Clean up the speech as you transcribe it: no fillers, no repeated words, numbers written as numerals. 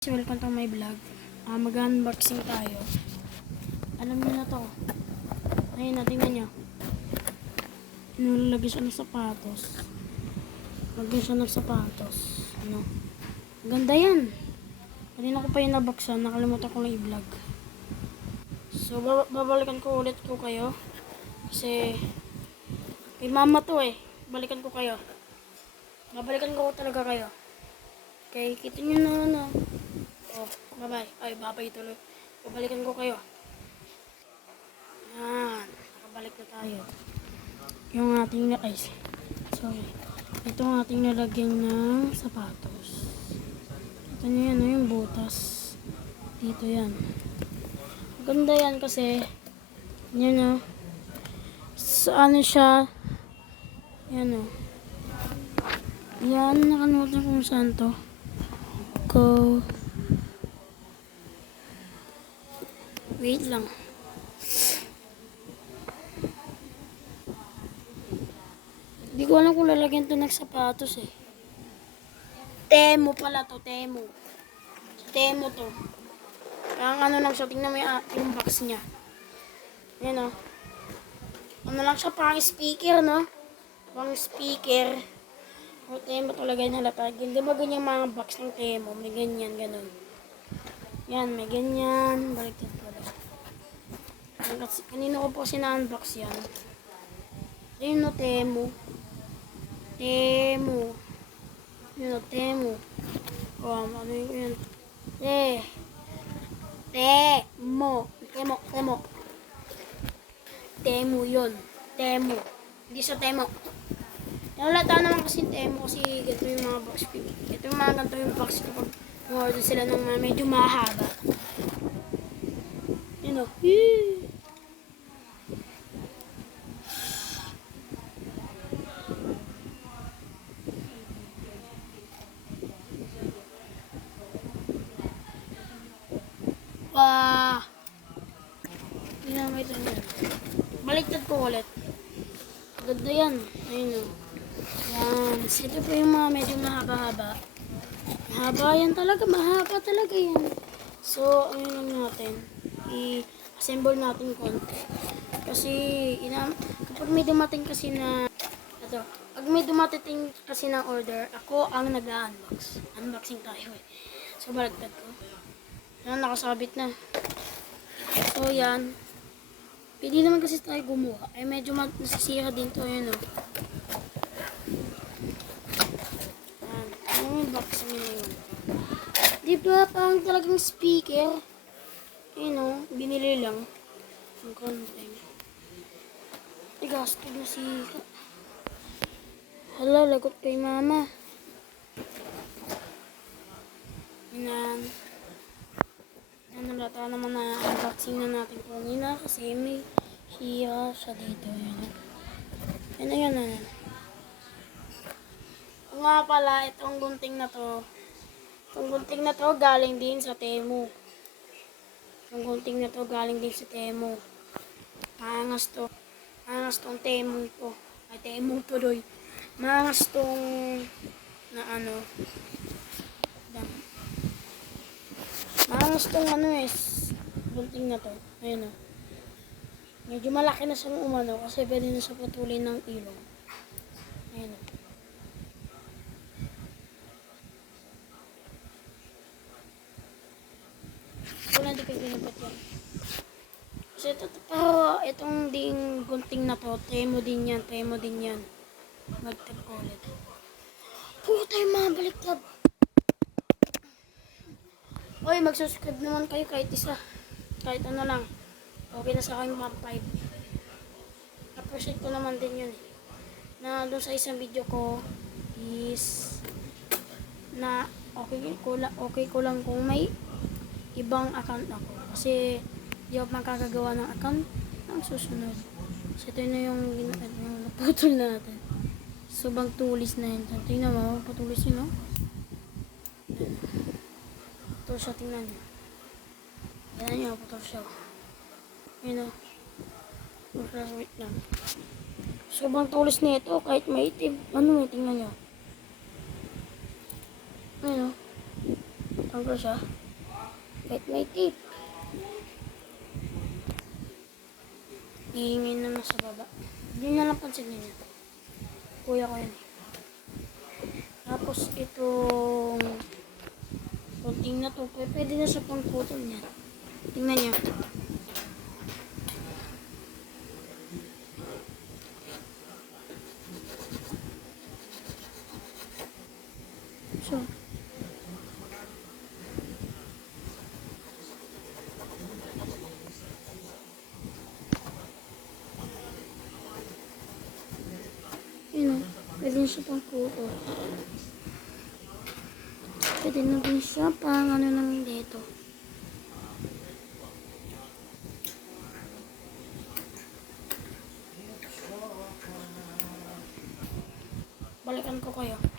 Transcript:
Welcome to my vlog. Mag-unboxing tayo. Alam niyo na to. Ayun na, tingnan nyo. Nilalagay siya ng sapatos. Lagyan siya ng sapatos. Ano? Ganda yan. Kanina ko pa yung nabuksan. Nakalimutan ko lang i-vlog. So, babalikan ko ulit ko kayo. Kasi, kay mama to eh. Balikan ko kayo. Babalikan ko talaga kayo. Okay, kita nyo na. Oh, bye-bye. Ay, bye-bye tuloy. Babalikan ko kayo. Yan. Nakabalik na tayo. Yung ating sorry. Ito ang ating nalagyan ng sapatos. Ito nyo yan, yung butas. Dito yan. Maganda yan kasi, yan o. Saan siya? Yan o. Yan, nakalimutan kung saan to. Wait lang. Hindi ko alam kung lalagyan to ng sapatos eh. Temo pala to, Temo. Temo to. Ang ano lang siya, tingnan mo yung box niya. Yan o. Ano lang siya, parang speaker, no? Parang speaker. O, Temo talaga yung halatag. Hindi ba ganyan mga box ng Temo? May ganyan, ganun. Yan, may ganyan. Baliktad pala. Kanina ko po sina-unbox yan. Ayun no, Temo. Temo. Yun no, Temo. Oh, ano yun? Temo. Temo yun. Temo. Hindi sa Temo. Nalata naman kasi Temo kasi ganito yung mga box. Ito yung mga ganito yung box kapag order sila ng medyo mahaba. Yun o. Baliktad ko ulit. Ganda yan. Ayun o. Yan. Ito po yung mga medyo mahaba-haba. Mahaba yan talaga. Mahaba talaga yan. So, ayun lang natin. I-assemble natin konti. Kasi, kapag may dumating kasi na pag may dumating kasi na order, ako ang nag-unbox. Unboxing tayo eh. So, baliktad ko. Yan, nakasabit na. So, yan. Pwede naman kasi tayo gumawa. Ay, medyo nasisira din to. Yan, o. Yan. Ano yung box niya yun? Diba, parang talagang speaker. Yan, o. Binili lang. Ang konting. Igastos na siya. Hala, lagot kay mama. Yan. Nalata naman na unboxing na natin kanina kasi may siya dito. Yan. Yan. Kung nga pala, itong gunting na to galing din sa Temo. Itong gunting na to galing din sa Temo. Maangas to. Maangas tong Temo to. Ay, Temo to doy. Maangas tong na ano. Maangas tong gunting na to. Ayun o. Medyo malaki na siyang umano kasi pwede na siya putulin ng ilong. Ayun o. Wala, di ko ginabot yan. Kasi pero itong ding gunting na to, Temo din yan. Magtag ko ulit. Tayo mga baliktad. Oy, mag-subscribe naman kayo kahit isa. Kahit ano lang. Okay na sa akin mga 5. Appreciate ko naman din yun. Na doon sa isang video ko is na okay ko lang kung may ibang account ako. Kasi di ako makakagawa ng account ang susunod. So ito na yung naputol natin. Subang tulis na yun. Tingnan mo, patulis yun, no? Ito siya, tingnan nyo. Tingnan nyo, putol siya. Yun o. Wait lang. Sobrang tulis na ito, kahit maitim. Tingnan nyo. Ayun o. Tanggal siya. Kahit may tape. Hihingin naman sa baba. Hindi na lang pansinin niya. Kuya ko yun. Tapos itong kunting na to, pwede na sa pangputol niya. Tingnan niyo. So, yun o, pwede na siya pangputol. Pwede na din siya pang ano namin dito. Balikan ko kayo.